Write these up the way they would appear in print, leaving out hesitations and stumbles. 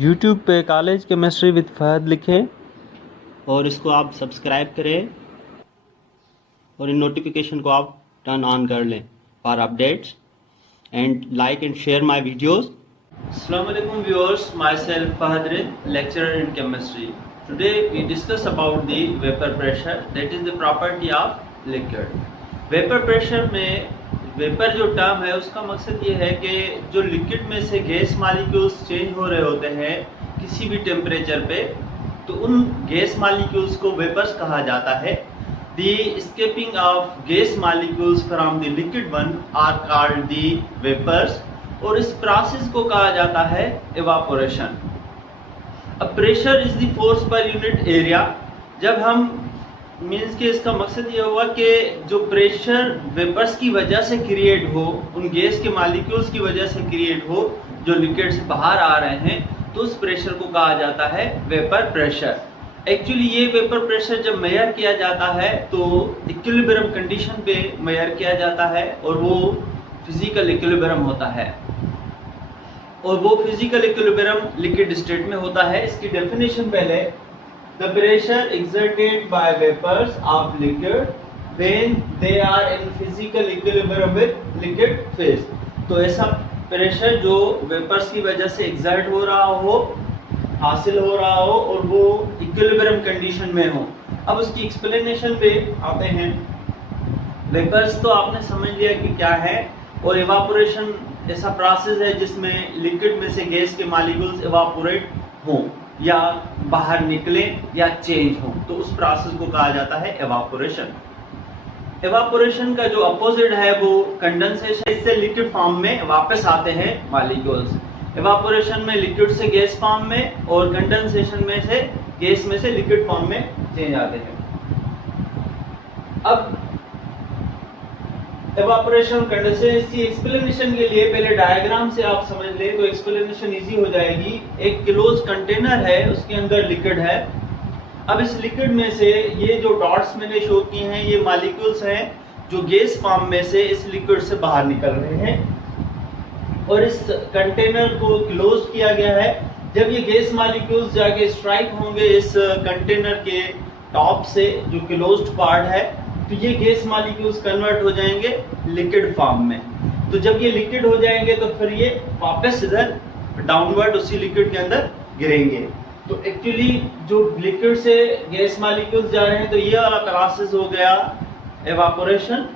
YouTube पे college chemistry with Fahad लिखें और इसको आप सब्सक्राइब करें और इन नोटिफिकेशन को आप टर्न ऑन कर लें for updates and like and share my videos. Assalamu alaikum viewers, myself Fahad Rid, lecturer in chemistry. Today we discuss about the vapor pressure, that is the property of liquid. Vapor pressure में vapour जो term है उसका मकसद ये है कि जो liquid में से गैस मालिक्यूल्स चेंज हो रहे होते हैं किसी भी टेम्परेचर पे, तो उन गैस मालिक्यूल्स को वेपर्स कहा जाता है. The escaping of gas molecules from the liquid one are called the vapors और इस प्रोसेस को कहा जाता है evaporation. अब pressure is the force per unit area. जब हम मीन्स के इसका मकसद ये हुआ कि जो प्रेशर वेपर्स की वजह से क्रिएट हो, उन गैस के मॉलिक्यूल्स की वजह से क्रिएट हो जो लिक्विड से बाहर आ रहे हैं, तो उस प्रेशर को कहा जाता है वेपर प्रेशर. एक्चुअली ये वेपर प्रेशर जब मेजर किया जाता है तो इक्विलिब्रियम कंडीशन पे मेजर किया जाता है और वो फिजिकल इक्विलिब्रियम होता है और वो फिजिकल इक्विलिब्रियम लिक्विड स्टेट में होता है. इसकी डेफिनेशन पहले, the pressure exerted by vapours of liquid when they are in physical equilibrium with liquid phase. तो ऐसा प्रेशर जो वेपर्स की वजह से एक्सर्ट हो रहा हो, हासिल हो रहा हो और वो इक्विलिब्रियम कंडीशन में हो. अब उसकी एक्सप्लेनेशन पे आते हैं. वेपर्स तो आपने समझ लिया कि क्या है, और इवापोरेशन ऐसा प्रोसेस है जिसमें लिक्विड में से गैस के मॉलिक्यूल्स इवापोरेट हों या बाहर निकलें या चेंज हों, तो उस प्रोसेस को कहा जाता है इवापोरेशन. इवापोरेशन का जो अपोजिट है वो कंडेंसेशन. इससे लिक्विड फॉर्म में वापस आते हैं मॉलिक्यूल्स. इवापोरेशन में लिक्विड से गैस फॉर्म में और कंडेंसेशन में से गैस में से लिक्विड फॉर्म में चेंज आते हैं. अब इवापोरेशन कंडेंसेशन की एक्सप्लेनेशन के लिए पहले डायग्राम से आप समझ ले तो एक्सप्लेनेशन इजी हो जाएगी. एक क्लोज कंटेनर है, उसके अंदर लिक्विड है. अब इस लिक्विड में से ये जो डॉट्स मैंने शो किए हैं ये मॉलिक्यूल्स हैं जो गैस फॉर्म में से इस लिक्विड से बाहर निकल रहे हैं और इस कंटेनर को क्लोज किया गया है. जब ये गैस मॉलिक्यूल्स जाके स्ट्राइक होंगे इस कंटेनर के टॉप से जो क्लोज्ड पार्ट है, तो ये गैस मॉलिक्यूल्स कन्वर्ट हो जाएंगे लिक्विड फॉर्म में. तो जब ये लिक्विड हो जाएंगे तो फिर ये वापस इधर डाउनवर्ड उसी लिक्विड के अंदर गिरेंगे. तो एक्चुअली जो लिक्विड से गैस मॉलिक्यूल्स जा रहे हैं तो ये वाला प्रोसेस हो गया एवापोरेशन.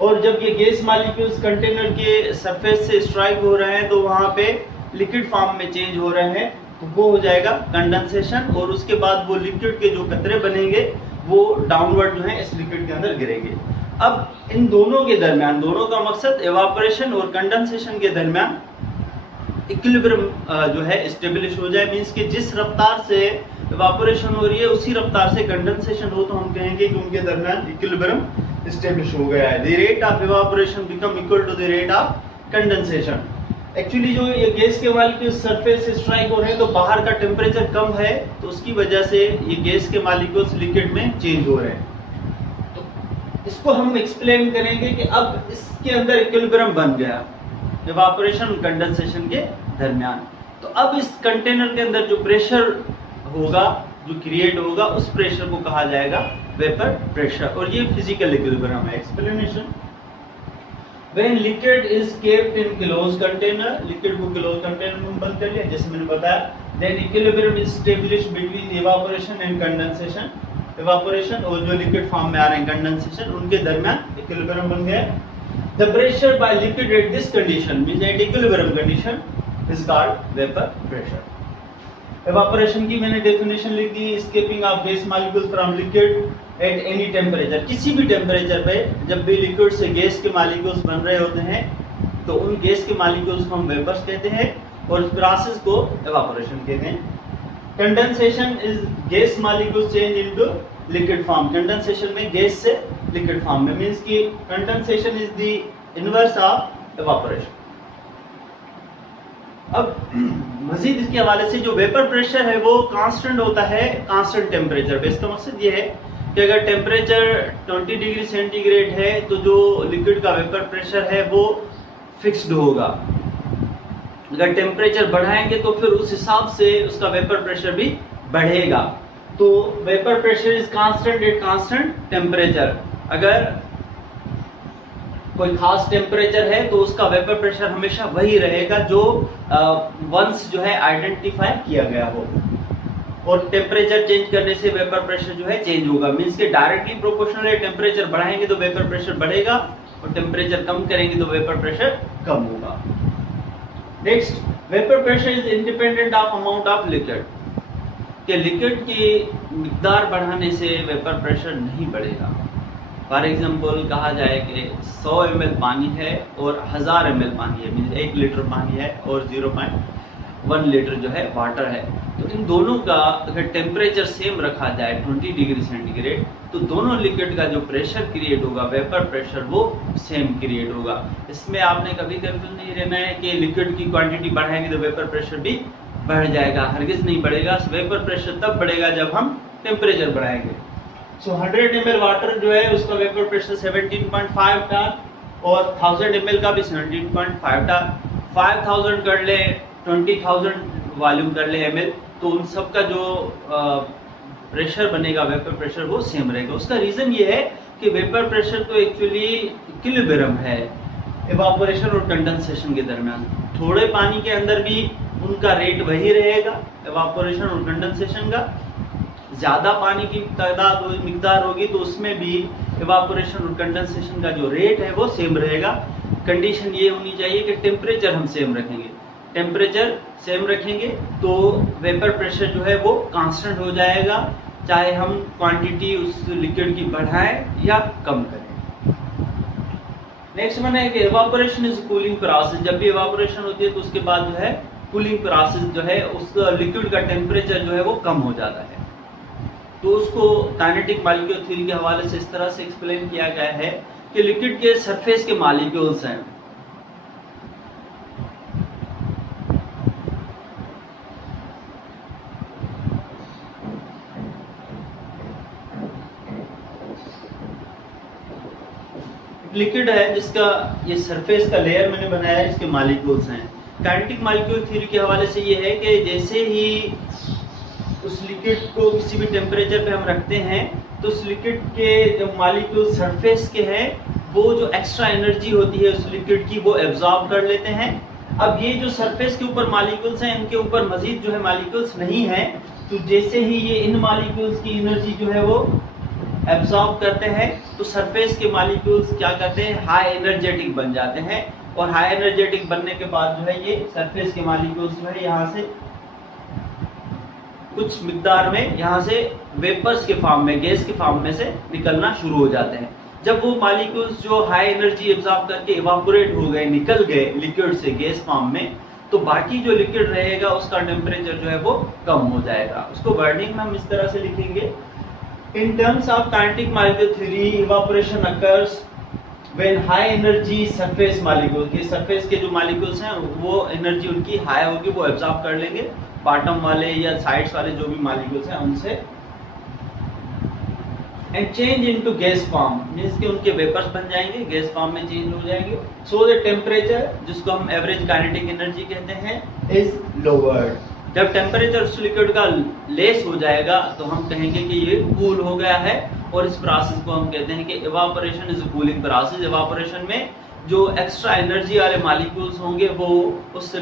और जब ये गैस मॉलिक्यूल्स कंटेनर के सरफेस से स्ट्राइक हो रहे हैं तो वहां पे लिक्विड फॉर्म में चेंज हो रहे हैं, तो वो हो जाएगा कंडेंसेशन. और उसके बाद वो लिक्विड के जो कतरे बनेंगे वो डाउनवर्ड जो है इस लिक्विड के अंदर गिरेंगे. अब इन दोनों के दरमियान, दोनों का मकसद एवापोरेशन और कंडेंसेशन के दरमियान इक्विलिब्रियम जो है स्टेब्लिश हो जाए. मींस कि जिस रफ्तार से एवापोरेशन हो रही है उसी रफ्तार से कंडेंसेशन हो, तो हम कहेंगे कि उनके दरमियान इक्विलिब्रियम स्टेब्लिश हो गया है. The rate of evaporation become equal to the rate of condensation. Actually जो ये गैस के मॉलिक्यूल्स सरफेस से स्ट्राइक हो रहे हैं तो बाहर का टेम्परेचर कम है, तो उसकी वजह से ये गैस के मॉलिक्यूल्स लिक्विड में चेंज हो रहे हैं. तो इसको हम एक्सप्लेन करेंगे कि अब इसके अंदर इक्विलिब्रियम बन गया इवापोरेशन और कंडेंसेशन के दरमियान. तो अब इस कंटेनर के अंदर जो प्रेशर होगा, जो क्रिएट होगा, उस प्रेशर को कहा जाएगा वेपर प्रेशर. और ये फिजिकल इक्विलिब्रियम है. Explanation, When liquid is kept in closed container, liquid को closed container में बंद कर लिया जैसे मैंने बताया, then equilibrium is established between the evaporation and condensation. Evaporation और जो liquid form में आ रहे हैं condensation, उनके दरमियान equilibrium बन गया. The pressure by liquid at this condition means at equilibrium condition is called vapor pressure. Evaporation की मैंने definition लिख दी, escaping of gas molecules from liquid at any temperature. किसी भी टेम्परेचर पे जब भी लिक्विड से गैस के मॉलिक्यूल्स बन रहे होते हैं तो उन गैस के मॉलिक्यूल्स को हम वेपर्स कहते हैं और इस प्रोसेस को एवापोरेशन कहते हैं. Condensation is gas molecules change into liquid form. Condensation में गैस से लिक्विड फॉर्म में, मींस कि condensation is the inverse of evaporation. अब मजीद इसके हवाले से जो वेपर प्रेशर है वो कांस्टेंट होता है कांस्टेंट टेम्परेचर पे. इसका मकसद ये है कि अगर टेम्परेचर 20 डिग्री सेंटीग्रेड है तो जो लिक्विड का वेपर प्रेशर है वो फिक्स्ड होगा. अगर टेम्परेचर बढ़ाएंगे तो फिर उस हिसाब से उसका वेपर प्रेशर भी बढ़ेगा। तो vapour pressure is constant at constant temperature. अगर कोई खास टेम्परेचर है तो उसका वेपर प्रेशर हमेशा वही रहेगा जो वंस जो है आइडेंटिफाई किया गया हो। और टेम्परेचर चेंज करने से वेपर प्रेशर जो है चेंज होगा, मींस के डायरेक्टली प्रोपोर्शनल है। टेम्परेचर बढ़ाएंगे तो वेपर प्रेशर बढ़ेगा और टेम्परेचर कम करेंगे तो वेपर प्रेशर कम होगा। Next, vapour pressure is independent of amount of liquid. कि लिक्विड की मिकदार बढ़ाने से वेपर प्रेशर नहीं बढ़ेगा। फॉर एग्जाम्पल कहा जाए कि 100 ml पानी है और 1000 ml पानी है, मीन्स 1 लीटर पानी है और 0.1 लीटर जो है वाटर है। तो इन दोनों का अगर टेम्परेचर सेम रखा जाए 20 डिग्री सेंटीग्रेड, तो दोनों लिक्विड का जो प्रेशर क्रिएट होगा, वेपर प्रेशर, वो सेम क्रिएट होगा। इसमें आपने कभी कंफ्यूज नहीं रहना है कि लिक्विड की क्वांटिटी बढ़ाएंगे तो वेपर प्रेशर भी बढ़ जाएगा, हरगिज नहीं बढ़ेगा। वेपर प्रेशर तब बढ़ेगा जब हम टेम्परेचर बढ़ाएंगे। सो 100 ml वाटर जो है उसका वेपर प्रेशर 17.5 था और 1000 ml का भी 17.5 था। 5000 कर ले, 20,000 वॉल्यूम कर ले ml, तो उन सब का जो प्रेशर बनेगा, वेपर प्रेशर, वो सेम रहेगा। उसका रीजन ये है कि वेपर प्रेशर तो एक्चुअली इक्विलिब्रियम है इवापोरेशन और कंडेंसेशन के दरमियान। थोड़े पानी के अंदर भी उनका रेट वही रहेगा इवापोरेशन और कंडेंसेशन का। ज्यादा पानी की तादाद मिकदार होगी तो उसमें भी इवापोरेशन और कंडेंसेशन का जो रेट है वो सेम रहेगा। कंडीशन ये होनी चाहिए कि टेम्परेचर हम सेम रखेंगे। टेम्परेचर सेम रखेंगे तो वेपर प्रेशर जो है वो कांस्टेंट हो जाएगा, चाहे हम क्वांटिटी उस लिक्विड की बढ़ाएं या कम करें। नेक्स्ट वन है कि इवापोरेशन इज कूलिंग प्रोसेस। जब भी इवापोरेशन होती है तो उसके बाद जो है कूलिंग प्रोसेस जो है उस लिक्विड का टेम्परेचर जो है वो कम हो जाता है। तो उसको काइनेटिक मॉलिक्यूल थ्योरी के हवाले से इस तरह से एक्सप्लेन किया गया है कि लिक्विड के सरफेस के मॉलिक्यूल्स हैं, लिक्विड है जिसका ये सरफेस का लेयर मैंने बनाया है, इसके मॉलिक्यूल्स हैं। काइनेटिक मॉलिक्यूल थ्योरी के हवाले से ये है कि जैसे ही उस लिक्विड को किसी भी टेम्परेचर पे हम रखते हैं तो उस लिक्विड के जो मॉलिक्यूल सरफेस के हैं वो जो एक्स्ट्रा एनर्जी होती है उस लिक्विड की वो एब्जॉर्ब कर लेते हैं। अब ये जो सरफेस के ऊपर मॉलिक्यूल्स हैं इनके ऊपर मजीद जो है मॉलिक्यूल्स नहीं है, तो जैसे ही ये इन मॉलिक्यूल्स की एनर्जी जो है वो एब्जॉर्ब करते हैं तो सरफेस के मॉलिक्यूल्स क्या करते हैं, हाई एनर्जेटिक बन जाते हैं। और हाई एनर्जेटिक बनने के बाद जो है ये सरफेस के मॉलिक्यूल्स जो है यहाँ से कुछ मिकदार में यहाँ से वेपर्स के फॉर्म में, गैस के फॉर्म में से निकलना शुरू हो जाते हैं। जब वो मॉलिक्यूल्स जो हाई एनर्जी एब्जॉर्ब करके इवापोरेट हो गए, निकल गए लिक्विड से गैस फॉर्म में, तो बाकी जो लिक्विड रहेगा उसका टेम्परेचर जो है वो कम हो जाएगा। उसको वर्डिंग में हम इस तरह से लिखेंगे, in terms of kinetic molecule theory evaporation occurs when high energy surface molecule, के सरफेस के जो मॉलिक्यूल्स हैं वो एनर्जी उनकी हाई होगी, वो एब्जॉर्ब कर लेंगे बॉटम वाले या साइड्स वाले जो भी मॉलिक्यूल्स हैं उनसे, and change into gas form, means कि उनके वेपर्स बन जाएंगे, गैस फॉर्म में चेंज हो जाएंगे। सो द टेम्परेचर, जिसको हम एवरेज काइनेटिक एनर्जी कहते हैं, इज लोअर्ड। जब टेम्परेचर उस लिक्विड का लेस हो जाएगा तो हम कहेंगे कि ये कूल हो गया है, और इस प्रोसेस को हम कहते हैं कि evaporation is a cooling process. Evaporation में जो एक्स्ट्रा एनर्जी वाले मॉलिक्यूल्स होंगे वो उस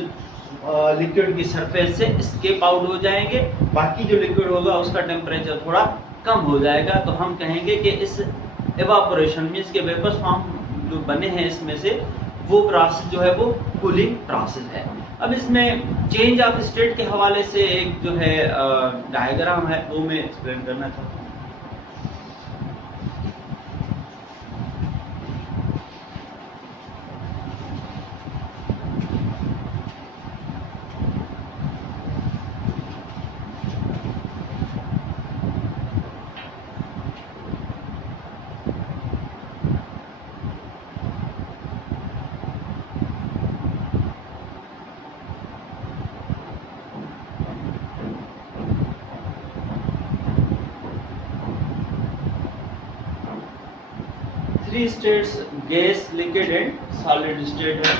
लिक्विड की सरफेस से एस्केप आउट हो जाएंगे, बाकी जो लिक्विड होगा उसका टेम्परेचर थोड़ा कम हो जाएगा। तो हम कहेंगे कि इस इवापोरेशन में इसके वेपर्स फॉर्म जो बने हैं इसमें से वो प्रोसेस जो है वो कूलिंग प्रोसेस है। अब इसमें चेंज ऑफ स्टेट के हवाले से एक जो है डायग्राम है वो मैं एक्सप्लेन करना चाहता हूँ। Three states, gas, liquid and solid state है।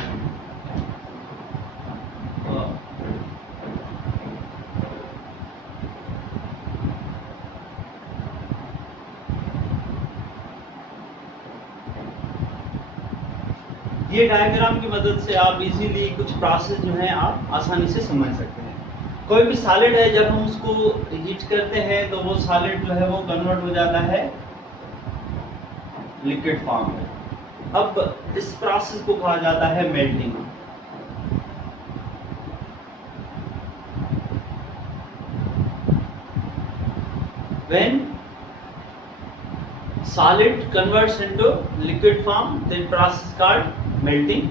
ये डायग्राम की मदद से आप इजीली कुछ प्रोसेस जो है आप आसानी से समझ सकते हैं। कोई भी सॉलिड है, जब हम उसको हीट करते हैं तो वो सॉलिड जो है वो कन्वर्ट हो जाता है लिक्विड फॉर्म में। अब इस प्रोसेस को कहा जाता है melting. When solid converts into liquid form, then process called melting.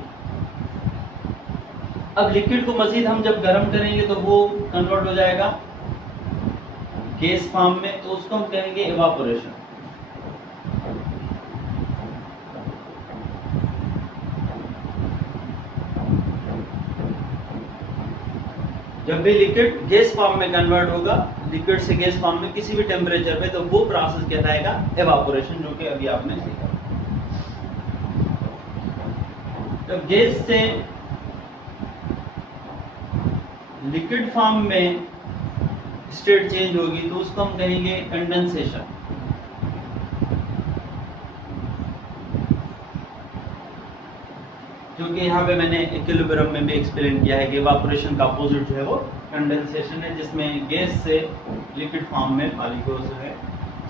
अब लिक्विड को मजीद हम जब गर्म करेंगे तो वो कन्वर्ट हो जाएगा गैस फॉर्म में, तो उसको हम कहेंगे इवापोरेशन। जब भी लिक्विड गैस फॉर्म में कन्वर्ट होगा, लिक्विड से गैस फॉर्म में किसी भी टेम्परेचर पे, तो वो प्रोसेस कहलाएगा एवापोरेशन, जो कि अभी आपने सीखा। जब गैस से लिक्विड फॉर्म में स्टेट चेंज होगी तो उसको हम कहेंगे कंडेंसेशन। जो कि यहाँ पे मैंने इक्विलिब्रियम में भी एक्सप्लेन किया है कि इवापोरेशन का अपोजिट जो है वो कंडेंसेशन है, जिसमें गैस से लिक्विड फॉर्म में मॉलिक्यूल्स जो है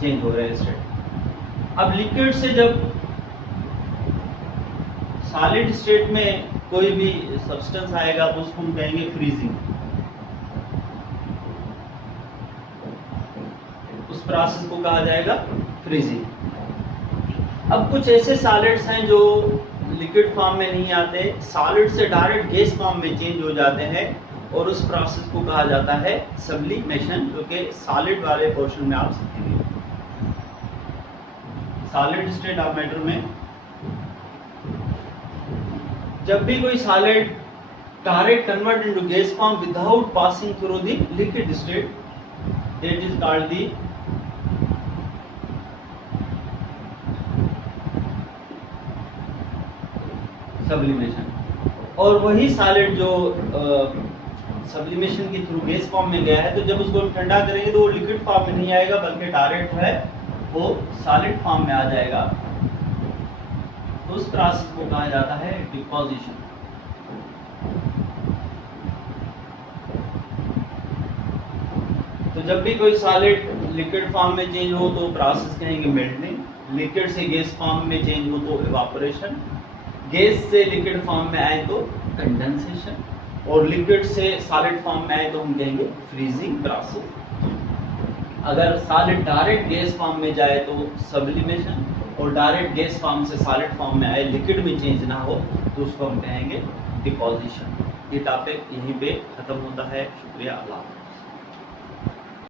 चेंज हो रहे हैं स्टेट। अब लिक्विड से जब सॉलिड स्टेट में कोई भी सब्सटेंस आएगा तो उसको हम कहेंगे फ्रीजिंग। उस प्रोसेस को कहा जाएगा फ्रीजिंग। अब कुछ ऐसे सॉलिड्स हैं जो लिक्विड फॉर्म में नहीं आते, सॉलिड से डायरेक्ट गैस फॉर्म में चेंज हो जाते हैं, और उस प्रोसेस को कहा जाता है सब्लिमेशन, जो कि सॉलिड वाले पोर्शन में आप सीखेंगे। सॉलिड स्टेट ऑफ मैटर में जब भी कोई solid direct convert into gas form without passing through the liquid state, that is called the sublimation. और वही सॉलिड जो सब्लिमेशन के थ्रू गैस फॉर्म में गया है, तो जब उसको हम ठंडा करेंगे तो वो लिक्विड फॉर्म में नहीं आएगा, बल्कि डायरेक्ट है वो सॉलिड फॉर्म में आ जाएगा। तो उस प्रोसेस को कहा जाता है डिपोजिशन। तो जब भी कोई सॉलिड लिक्विड फॉर्म में चेंज हो तो प्रोसेस कहेंगे मेल्टिंग। लिक्विड से गैस फॉर्म में चेंज हो तो इवापोरेशन। गैस से लिक्विड फॉर्म में आए तो कंडेंसेशन, और लिक्विड से सॉलिड फॉर्म में आए तो हम कहेंगे फ्रीजिंग प्रोसेस। अगर सॉलिड डायरेक्ट गैस फॉर्म में जाए तो सब्लिमेशन, और डायरेक्ट गैस फॉर्म से सॉलिड फॉर्म में आए, लिक्विड में चेंज ना हो, तो उसको हम कहेंगे डिपोजिशन। ये टॉपिक यहीं पे खत्म होता है। शुक्रिया, अल्लाह।